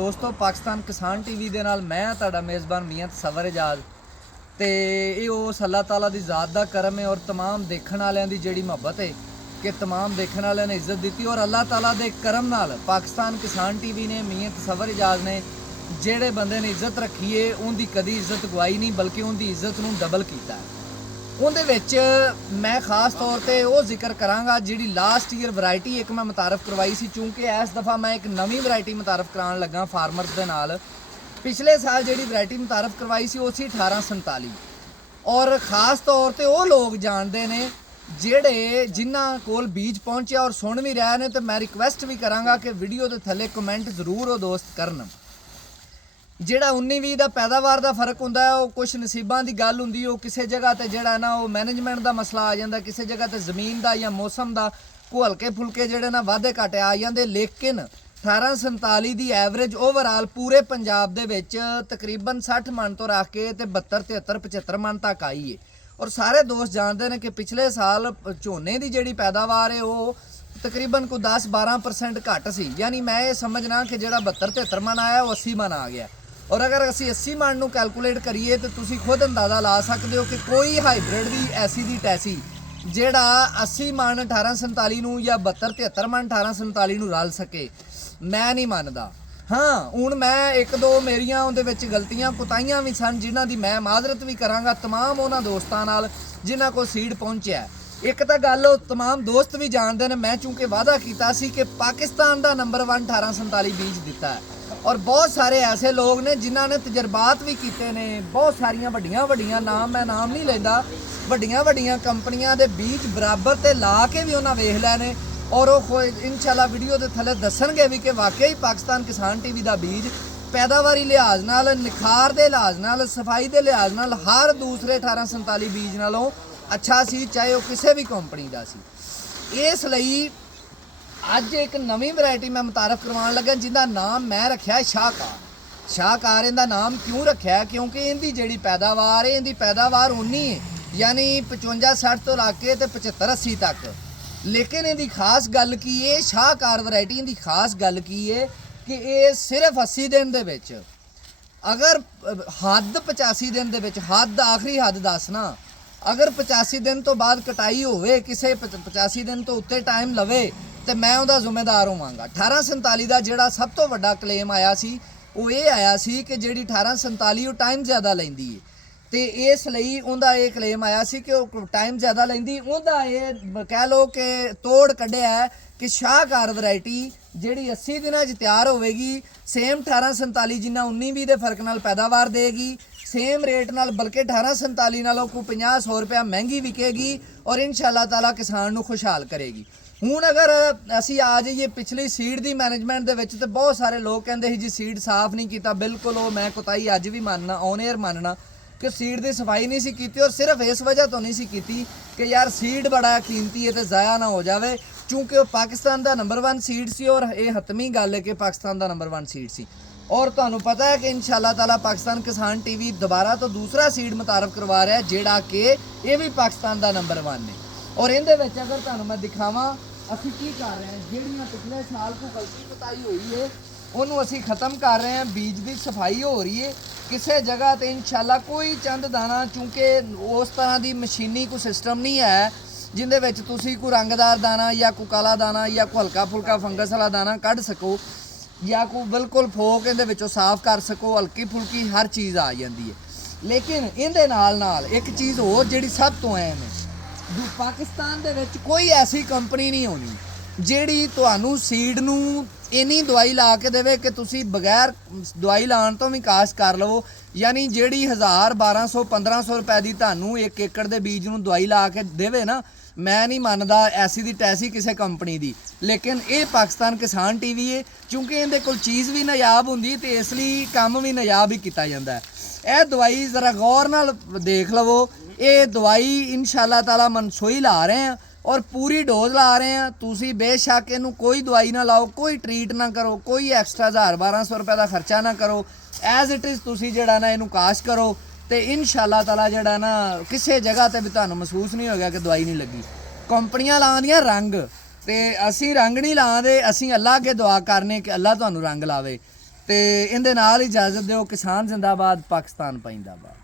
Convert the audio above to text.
दोस्तों पाकिस्तान किसान टीवी ਦੇ ਨਾਲ ਮੈਂ ਤੁਹਾਡਾ ਮੇਜ਼ਬਾਨ ਮੀਆਂ ਤਸਵਰ ਇਜਾਜ਼ ਤੇ ਇਹ ਉਸ ਅੱਲਾਹ ਤਾਲਾ ਦੀ ਜ਼ਾਤ ਦਾ ਕਰਮ ਹੈ ਔਰ तमाम ਦੇਖਣ ਵਾਲਿਆਂ ਦੀ ਜਿਹੜੀ ਮੁਹੱਬਤ ਹੈ ਕਿ तमाम ਦੇਖਣ ਵਾਲਿਆਂ ਨੇ ਇੱਜ਼ਤ ਦਿੱਤੀ ਔਰ ਅੱਲਾਹ ਤਾਲਾ ਦੇ ਕਰਮ ਨਾਲ ਪਾਕਿस्तान किसान टीवी ने ਮੀਆਂ ਤਸਵਰ ਇਜਾਜ਼ ਨੇ ਜਿਹੜੇ ਬੰਦੇ ਨੇ ਇੱਜ਼ਤ ਰੱਖੀ ਹੈ ਉਹਦੀ ਕਦੀ ਇੱਜ਼ਤ ਗਵਾਈ ਨਹੀਂ ਬਲਕਿ ਉਹਦੀ ਇੱਜ਼ਤ ਨੂੰ ਡਬਲ ਕੀਤਾ ਹੈ। ਉਹਦੇ ਵਿੱਚ ਮੈਂ ਖਾਸ ਤੌਰ ਤੇ ਉਹ ਜ਼ਿਕਰ ਕਰਾਂਗਾ ਜਿਹੜੀ ਲਾਸਟ ਈਅਰ ਵੈਰਾਈਟੀ ਇੱਕ ਮੈਂ ਮੁਤਾਰਫ ਕਰਵਾਈ ਸੀ ਕਿਉਂਕਿ ਇਸ ਦਫਾ ਮੈਂ ਇੱਕ ਨਵੀਂ ਵੈਰਾਈਟੀ ਮੁਤਾਰਫ ਕਰਾਉਣ ਲੱਗਾ ਫਾਰਮਰਸ ਦੇ ਨਾਲ। ਪਿਛਲੇ ਸਾਲ ਜਿਹੜੀ ਵੈਰਾਈਟੀ ਮੁਤਾਰਫ ਕਰਵਾਈ ਸੀ ਉਹ ਸੀ 1847 ਔਰ ਖਾਸ ਤੌਰ ਤੇ ਉਹ ਲੋਕ ਜਾਣਦੇ ਨੇ ਜਿਹੜੇ ਜਿਨ੍ਹਾਂ ਕੋਲ ਬੀਜ ਪਹੁੰਚਿਆ ਔਰ ਸੁਣ ਵੀ ਰਹੇ ਨੇ ਤੇ ਮੈਂ ਰਿਕਵੈਸਟ ਵੀ ਕਰਾਂਗਾ ਕਿ ਵੀਡੀਓ ਦੇ ਥੱਲੇ ਕਮੈਂਟ ਜ਼ਰੂਰ ਉਹ ਦੋਸਤ ਕਰਨ। ਜਿਹੜਾ 19-20 ਦਾ ਪੈਦਾਵਾਰ ਦਾ ਫਰਕ ਹੁੰਦਾ ਹੈ ਉਹ ਕੁਝ ਨਸੀਬਾਂ ਦੀ ਗੱਲ ਹੁੰਦੀ ਉਹ ਕਿਸੇ ਜਗ੍ਹਾ ਤੇ ਜਿਹੜਾ ਨਾ ਉਹ ਮੈਨੇਜਮੈਂਟ ਦਾ ਮਸਲਾ ਆ ਜਾਂਦਾ ਕਿਸੇ ਜਗ੍ਹਾ ਤੇ ਜ਼ਮੀਨ ਦਾ ਜਾਂ ਮੌਸਮ ਦਾ ਕੋ ਹਲਕੇ ਫੁਲਕੇ ਜਿਹੜੇ ਨਾ ਵਾਧੇ ਘਾਟੇ ਆ ਜਾਂਦੇ ਲੇਕਿਨ 1847 ਦੀ ਐਵਰੇਜ ਓਵਰਆਲ ਪੂਰੇ ਪੰਜਾਬ ਦੇ ਵਿੱਚ ਤਕਰੀਬਨ 60 ਮਣ ਤੋਂ ਰੱਖ ਕੇ ਤੇ 72 73 75 ਮਣ ਤੱਕ ਆਈ ਹੈ। ਔਰ ਸਾਰੇ ਦੋਸਤ ਜਾਣਦੇ ਨੇ ਕਿ ਪਿਛਲੇ ਸਾਲ ਝੋਨੇ ਦੀ ਜਿਹੜੀ ਪੈਦਾਵਾਰ ਹੈ ਉਹ ਤਕਰੀਬਨ ਕੋਈ 10-12% ਘੱਟ ਸੀ ਯਾਨੀ ਮੈਂ ਇਹ ਸਮਝਣਾ ਕਿ ਜਿਹੜਾ 72 73 ਮਣ ਆਇਆ ਉਹ 80 ਮਣ ਆ ਗਿਆ। और अगर असी 80 मण नूं कैलकुलेट करिए तो तुसी खुद अंदाज़ा ला सकते हो कि कोई हाईब्रिड भी ऐसी दी टैसी जेड़ा 80 मण 1847 नूं या 72-73 मण 1847 नूं रल सके मैं नहीं मानदा। हाँ हुण मैं एक दो मेरियां उहदे विच गलतियां कुताइयां भी सन जिन्हां दी मैं माजरत भी करांगा तमाम उन्हां दोस्तां नाल जिन्हां कोल सीड पहुंचिया। एक तो गल तमाम दोस्त भी जानते हैं मैं चूँकि वादा किया सी कि पाकिस्तान का नंबर 1 1847 बीज दिता है और बहुत सारे ऐसे लोग ने जिन्होंने तजर्बात भी किए ने बहुत सारिया वड्डियां वड्डियां नाम मैं नाम नहीं लेंदा वड्डियां वड्डियां कंपनियां दे बीज बराबर ते ला के भी उन्हें वेख लए ने और वो इंशाल्लाह वीडियो के थले दसणगे भी कि वाकई पाकिस्तान किसान टीवी का बीज पैदावारी लिहाज नाल निखार के लिहाज नाल सफाई के लिहाज नाल हर दूसरे 1847 बीज नालों अच्छा सी चाहे वो किसी भी कंपनी का सी। इसलिए अज एक नवीं वैरायटी मैं मुतारफ करवाने लगा जिंदा नाम मैं रखा शाहकार। शाहकार इनका नाम क्यों रखा क्योंकि इनकी जी पैदावार है इनकी पैदावार उन्नी है यानी 55-60 तो लाके तो 75-80 तक। लेकिन इनकी खास गल की है शाहकार वैरायटी इनकी खास गल की है कि ये सिर्फ 80 दिन दे विच अगर हद 85 दिन दे विच हद आखिरी हद दसना अगर 85 दिन तो बाद कटाई होवे किसी 85 दिन तो उत्ते टाइम लवे तो मैं उहदा जिम्मेदार होवांगा। 1847 का जिहड़ा सब तो वड्डा क्लेम आया सी वो ये आया सी कि जिहड़ी 1847 वो टाइम ज़्यादा लैंदी है तो इसलिए उहदा ये क्लेम आया सी कि वो टाइम ज़्यादा लैंदी उहदा ये कह लो कि तोड़ कढ़िया है कि शाहकार वैरायटी जिहड़ी 80 दिनां च तैयार होवेगी सेम 1847 जिन्ना 19-20 के फर्क नाल पैदावार देगी सेम रेट नाल बल्कि 1847 नालों को 50-100 रुपया महंगी विकेगी और इंशाअल्लाह ताला किसान नूं खुशहाल करेगी। हुण अगर असी आ जाइए पिछली सीड की मैनेजमेंट दे विच ते बहुत सारे लोग कहते जी सीड साफ नहीं किया बिल्कुल वो मैं कोताही अज भी मानना ऑन एयर मानना कि सीड की सफाई नहीं सी की और सिर्फ इस वजह तो नहीं सी की कि यार सीड बड़ा कीमती है तो ज़ाया ना हो जाए क्योंकि पाकिस्तान का नंबर 1 सीड सी और ये हतमी गल है कि पाकिस्तान का नंबर 1 सीड सी। और तुहानूं पता है कि इंशाअल्लाह ताला पाकिस्तान किसान टीवी दोबारा तो दूसरा सीड मुतारफ करवा रहा है जिहड़ा कि ये भी पाकिस्तान का नंबर 1 है। और इहदे विच अगर तुहानूं मैं दिखावां असीं की कर रहे हैं जिहड़ियां पिछले साल को गलती कोताही हुई है उन्होंने असीं ख़त्म कर रहे हैं बीज की सफाई हो रही है किसी जगह तो इंशाअल्लाह कोई चंद दाना चूँकि उस तरह की मशीनी कोई सिस्टम नहीं है जिंदे विच तुसीं कोई रंगदार दाना या कोई काला दाना या कोई हल्का फुल्का फंगस वाला दाना कढ़ सको या कोई बिल्कुल फोक इहदे विचों साफ कर सको हल्की फुल्की हर चीज़ आ जाती है। लेकिन इहदे नाल एक चीज़ होर जिहड़ी सब तो अहम है पाकिस्तान दे विच कोई ऐसी कंपनी नहीं होनी जिहड़ी तुहानूं सीड नूं इन्नी दवाई ला के देवे कि तुसीं बगैर दवाई लाण तो भी काश कर लवो यानी जिहड़ी 1000-1200-1500 रुपए की तुहानूं 1 एकड़ के बीज नूं दवाई ला के देवे ना मैं नहीं मानदा ऐसी दी टैसी किसी कंपनी दी। लेकिन ये पाकिस्तान किसान टीवी है क्योंकि इहदे कोल चीज़ भी नायाब हुंदी ते इसलिए काम भी नायाब ही किया जाता है। यह दवाई ज़रा गौर नाल देख लवो ये दवाई इंशाअल्लाह ताला मनसोई ला रहे हैं और पूरी डोज ला रहे हैं। तुसी बेशक इनू कोई दवाई ना लाओ कोई ट्रीट ना करो कोई एक्सट्रा 1000-1200 रुपए का खर्चा ना करो एज इट इज़ तुसी जिहड़ा ना इनू काश करो तो इंशाअल्लाह ताला जिहड़ा ना किसी जगह ते भी तुहानूं महसूस नहीं होगा कि दवाई नहीं लगी। कंपनियां लांदियां रंग ते असी रंग नहीं लाते असी अल्लाह अगे दुआ करने कि अल्लाह तुहानूं रंग लावे। ਤੇ ਇਹਦੇ ਨਾਲ ਇਜਾਜ਼ਤ ਦਿਓ। ਕਿਸਾਨ ਜ਼ਿੰਦਾਬਾਦ, ਪਾਕਿਸਤਾਨ ਪੈਂਦਾਬਾਦ।